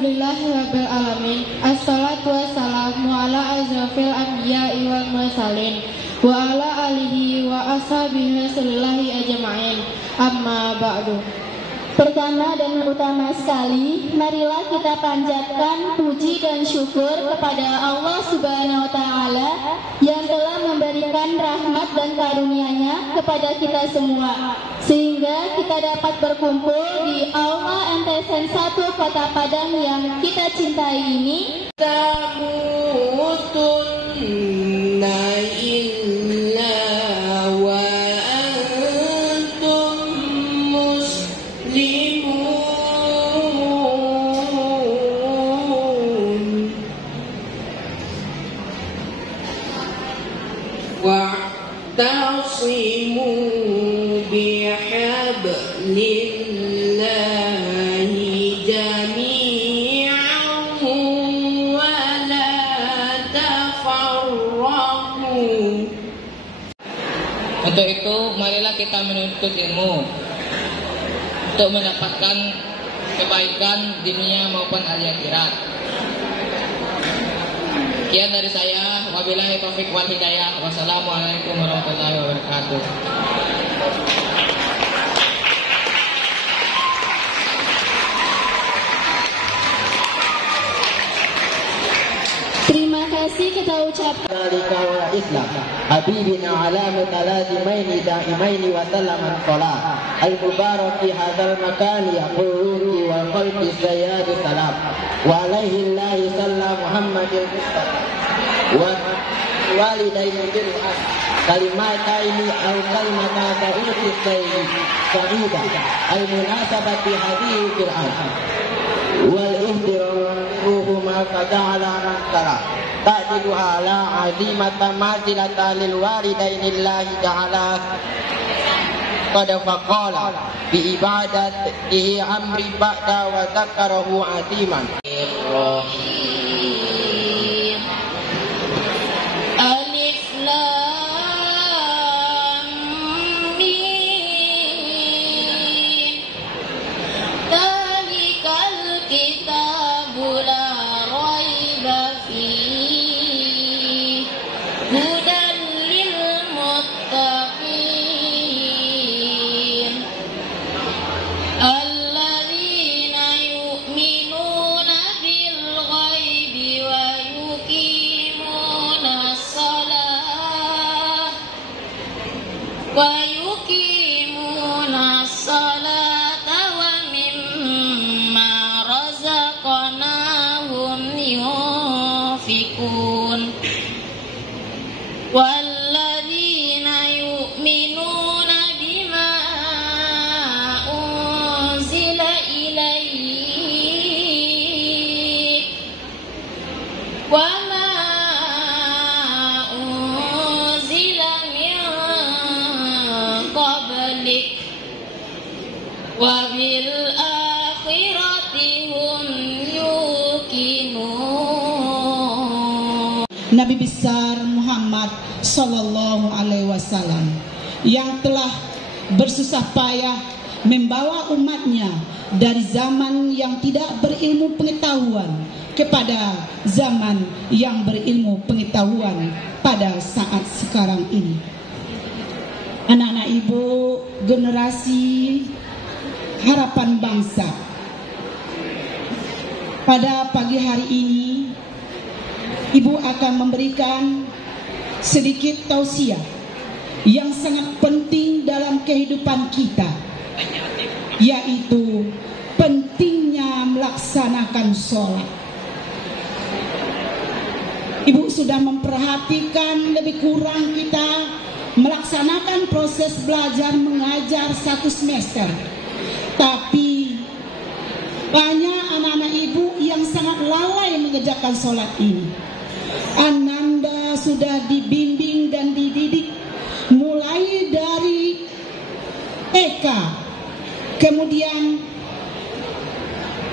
Alhamdulillahirabbil alamin. Assalatu wassalamu ala asyrafil anbiya'i wal mursalin wa ala alihi wa ashabihi sallallahu ajma'in. Amma ba'du. Pertama dan utama sekali, marilah kita panjatkan puji dan syukur kepada Allah Subhanahu wa Ta'ala yang telah memberikan rahmat dan karunia-Nya kepada kita semua, sehingga kita dapat berkumpul di Aula MTSN 1 Kota Padang yang kita cintai ini. Tamutunna illa wa antum muslimun wa'tasimu bihablillahi jami'an wa la tafarraqu. Untuk itu, marilah kita menuntut ilmu untuk mendapatkan kebaikan dunia maupun akhirat. Sekian dari saya. Wabillahi taufik wal hidayah. Wassalamualaikum warahmatullahi wabarakatuh. Terima kasih kita ucapkan. ذلك والإسلام حبيبنا على متلازمين دائمين وسلم الصلاة المبارك في هذا المكان يقول وقلب الزياد السلام وعليه الله صلى محمد والوالدين بالحق كلمتين أو كلمة تعود سعيدة المناسبة هذه القرآن والاحترام ما فجعل ترى تعدل على عظيمة منزلة للوالدين الله تعالى قد فقال بإبادته أمر بعد وذكره عظيما. والذين يؤمنون بما أنزل إليك وما أنزل من قبلك وبالآخرة هم يوقنون. Nabi besar Muhammad Sallallahu Alaihi Wasallam yang telah bersusah payah membawa umatnya dari zaman yang tidak berilmu pengetahuan kepada zaman yang berilmu pengetahuan pada saat sekarang ini. Anak-anak ibu, generasi harapan bangsa, pada pagi hari ini Ibu akan memberikan sedikit tausiah yang sangat penting dalam kehidupan kita, yaitu pentingnya melaksanakan sholat. Ibu sudah memperhatikan lebih kurang kita melaksanakan proses belajar mengajar 1 semester, tapi banyak anak-anak ibu yang sangat lalai mengerjakan sholat ini. Ananda sudah dibimbing dan dididik mulai dari TK, kemudian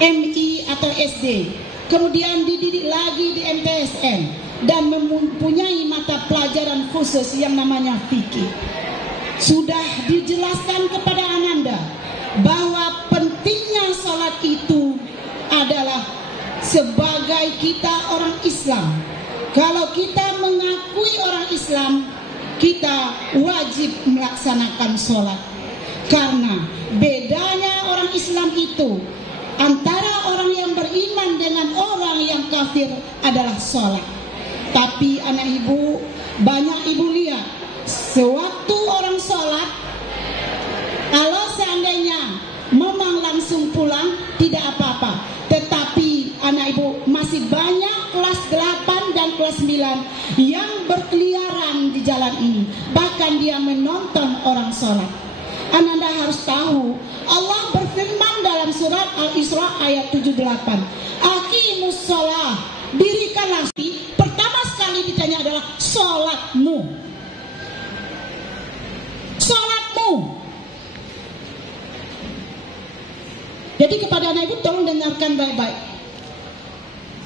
MI atau SD, kemudian dididik lagi di MTSN dan mempunyai mata pelajaran khusus yang namanya fikih. Sudah dijelaskan kepada Ananda bahwa pentingnya sholat itu adalah sebagai kita orang Islam, kalau kita mengakui orang Islam, kita wajib melaksanakan sholat. Karena bedanya orang Islam itu antara orang yang beriman dengan orang yang kafir adalah sholat. Tapi anak ibu, banyak ibu lihat, sewaktu orang sholat, kalau seandainya memang langsung pulang tidak apa-apa. Tetapi anak ibu, masih banyak kelas 8 dan kelas 9 yang berkeliaran di jalan ini. Bahkan dia menonton orang sholat. Ananda harus tahu, Allah berfirman dalam surat Al-Isra ayat 78, Aqimus sholah, dirikanlah. Pertama sekali ditanya adalah sholatmu. Sholatmu. Jadi kepada anak ibu tolong dengarkan baik-baik.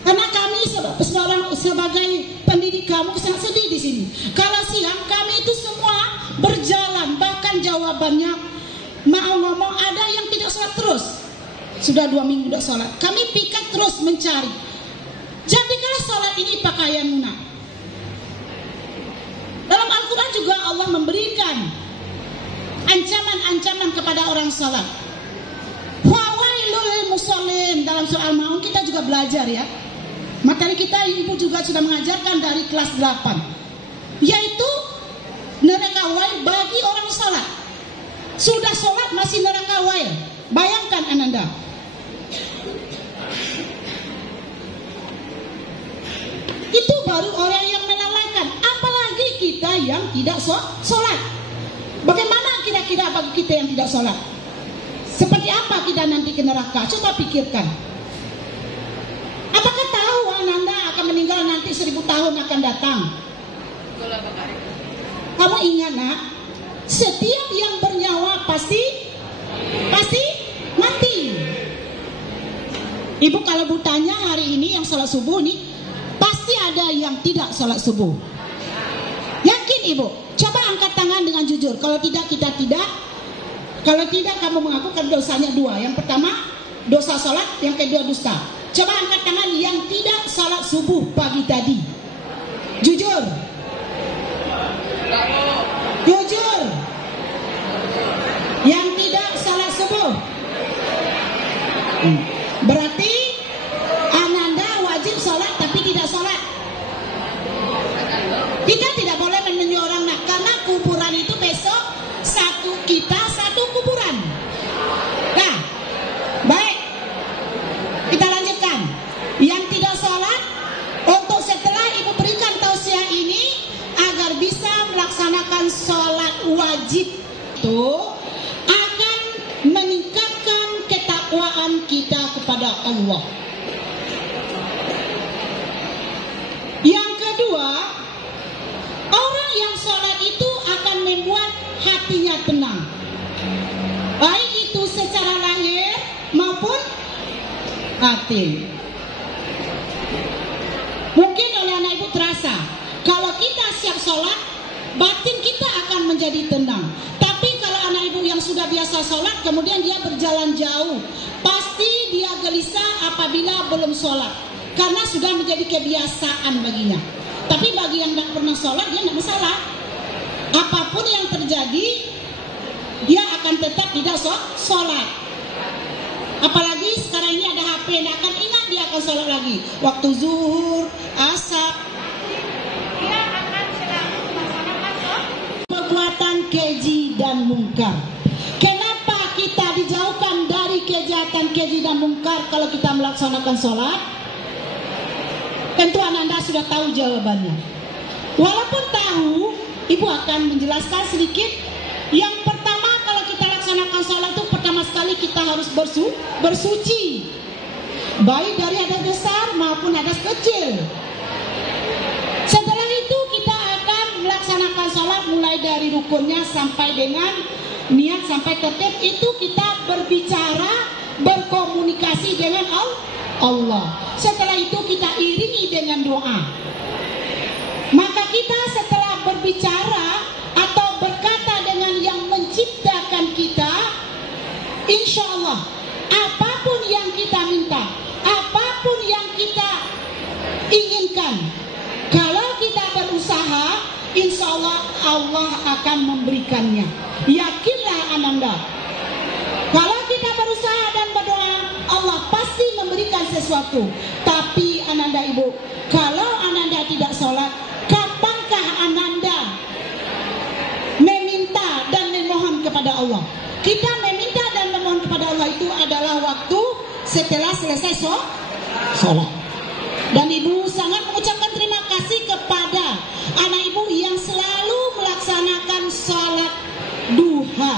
Karena kami sebagai pendidik kamu sangat sedih di sini. Kalau siang kami itu semua berjalan, bahkan jawabannya mau ngomong ada yang tidak sholat terus. Sudah 2 minggu tidak sholat. Kami pikat terus mencari. Jadi kalau sholat ini pakaian lunak. Dalam Al-Quran juga Allah memberikan ancaman-ancaman kepada orang sholat. Wawailul musallin, dalam soal Al-Maun kita juga belajar ya. Materi kita ibu juga sudah mengajarkan dari kelas 8, yaitu neraka wail bagi orang sholat. Sudah sholat masih neraka wail. Bayangkan Ananda. Itu baru orang yang melalaikan. Apalagi kita yang tidak sholat. Bagaimana kira-kira bagi kita yang tidak sholat? Seperti apa kita nanti ke neraka? Coba pikirkan. Apakah tahu Ananda akan meninggal nanti 1000 tahun akan datang? Kamu ingat nak, setiap yang bernyawa pasti mati. Ibu kalau bertanya hari ini yang sholat subuh nih, pasti ada yang tidak sholat subuh. Yakin ibu? Coba angkat tangan dengan jujur. Kalau tidak kita tidak. Kalau tidak kamu mengaku kan dosanya 2. Yang pertama dosa sholat, yang kedua dusta. Coba angkat tangan yang tidak sholat subuh pagi tadi. Jujur. Jujur. Yang tidak sholat subuh. Berarti Ananda wajib sholat tapi tidak sholat. Kita tidak boleh menuju orang nak, karena kuburan itu besok satu kita satu kuburan. Nah, baik. Kita lanjutkan. Yang tidak sholat, untuk setelah ibu berikan tausiah ini agar bisa melaksanakan sholat wajib, itu akan meningkatkan ketakwaan kita kepada Allah. Yang kedua, orang yang sholat itu akan membuat hatinya tenang, baik itu secara lahir maupun batin. Mungkin oleh anak ibu terasa, kalau kita siap sholat, batin kita akan menjadi tenang. Tapi kalau anak ibu yang sudah biasa sholat, kemudian dia berjalan jauh, pasti dia gelisah apabila belum sholat, karena sudah menjadi kebiasaan baginya. Tapi bagi yang tidak pernah sholat, dia tidak masalah. Apapun yang terjadi, dia akan tetap tidak sholat. Apalagi sekarang ini ada HP, dia akan ingat dia akan sholat lagi. Waktu zuhur, asar, dia akan sedang melaksanakan perbuatan keji dan mungkar. Kenapa kita dijauhkan dari kejahatan keji dan mungkar kalau kita melaksanakan sholat? Tentu Ananda sudah tahu jawabannya. Walaupun tahu, ibu akan menjelaskan sedikit. Yang pertama, kalau kita laksanakan sholat itu pertama sekali kita harus bersuci, baik dari hadas besar maupun hadas kecil. Setelah itu kita akan melaksanakan sholat mulai dari rukunnya sampai dengan niat sampai tertib. Itu kita berbicara, berkomunikasi dengan Allah. Setelah itu kita iringi dengan doa. Maka kita setelah berbicara atau berkata dengan yang menciptakan kita, insya Allah apapun yang kita minta, apapun yang kita Allah akan memberikannya. Yakinlah Ananda, kalau kita berusaha dan berdoa, Allah pasti memberikan sesuatu. Tapi Ananda Ibu, kalau Ananda tidak sholat, kapankah Ananda meminta dan memohon kepada Allah? Kita meminta dan memohon kepada Allah itu adalah waktu setelah selesai sholat. Dan Ibu sangat mengucapkan terima kasih kepada anak Ibu yang selalu melaksanakan sholat duha.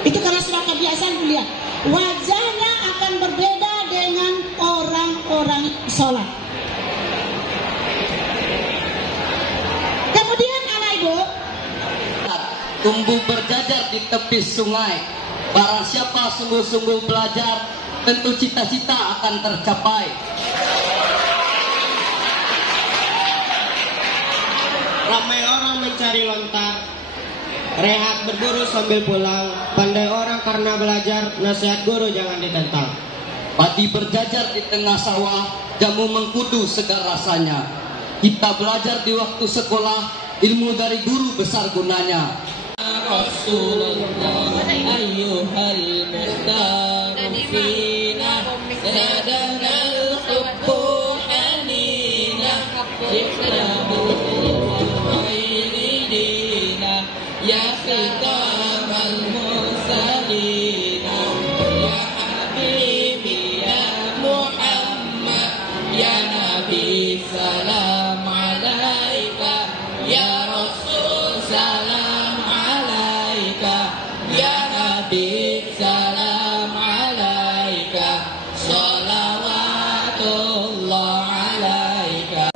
Itu karena sudah kebiasaan lihat, wajahnya akan berbeda dengan orang-orang sholat. Kemudian anak Ibu, tumbuh berjajar di tepi sungai. Barang siapa sungguh-sungguh belajar, tentu cita-cita akan tercapai. Ramai orang mencari lontar, rehat berburu sambil pulang. Pandai orang karena belajar, nasihat guru jangan ditentang. Padi berjajar di tengah sawah, jamu mengkudu segar rasanya. Kita belajar di waktu sekolah, ilmu dari guru besar gunanya. Rasulullah ayyuhal muhtar fina sadana al-hubbu hanina ikhlahu khairina ya khitamal mursalina ya habibi ya Muhammad ya Nabi salam alaika ya Rasul salam ya Habib salam alaika salawatullah alaika.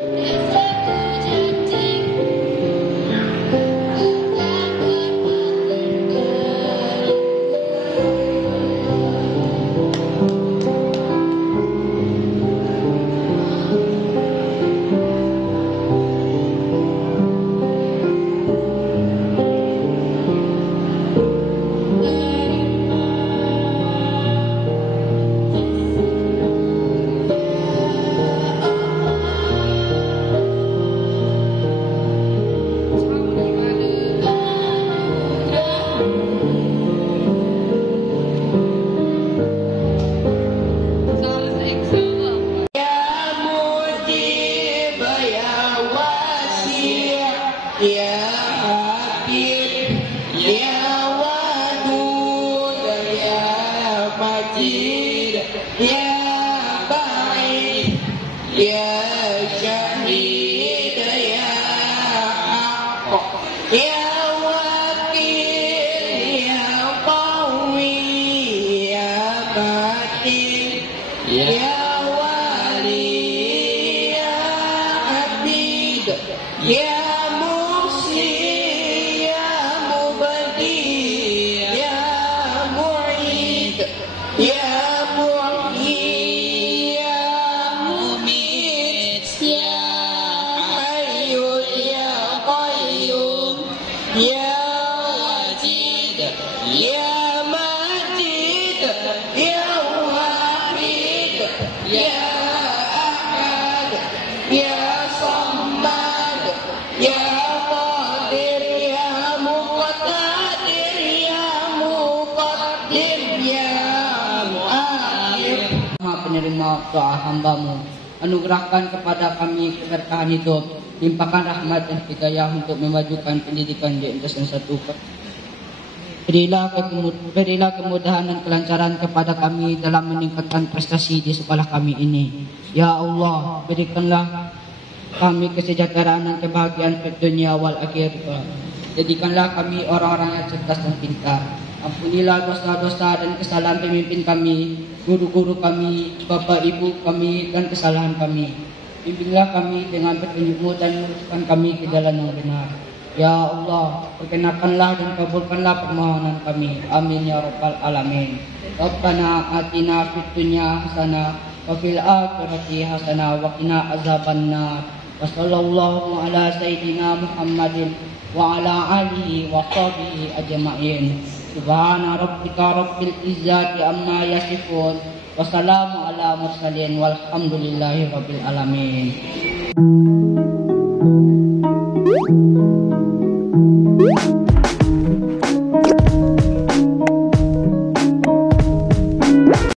Penerima doa hambamu, anugerahkan kepada kami keberkahan hidup, limpahkan rahmat dan hidayah untuk memajukan pendidikan di MTS 1. Berilah kemudahan dan kelancaran kepada kami dalam meningkatkan prestasi di sekolah kami ini. Ya Allah, berikanlah kami kesejahteraan dan kebahagiaan di dunia wal akhirah. Jadikanlah kami orang-orang yang cerdas dan pintar. Ampunilah dosa-dosa dan kesalahan pemimpin kami, guru-guru kami, bapak ibu kami, dan kesalahan kami. Bimbinglah kami dengan petunjuk-Mu dan luruskan kami ke jalan yang benar. Ya Allah, perkenakanlah dan kabulkanlah permohonan kami. Amin ya rabbal alamin. Rabbana atina fid dunya hasanah wa fil akhirati hasanah wa qina azabannar. Wa sallallahu ala sayyidina Muhammadin wa ala alihi wa sahbihi ajma'in. Subhana rabbika rabbil izzati amma yasifun wa salamu ala mursalin walhamdulillahi rabbil alamin.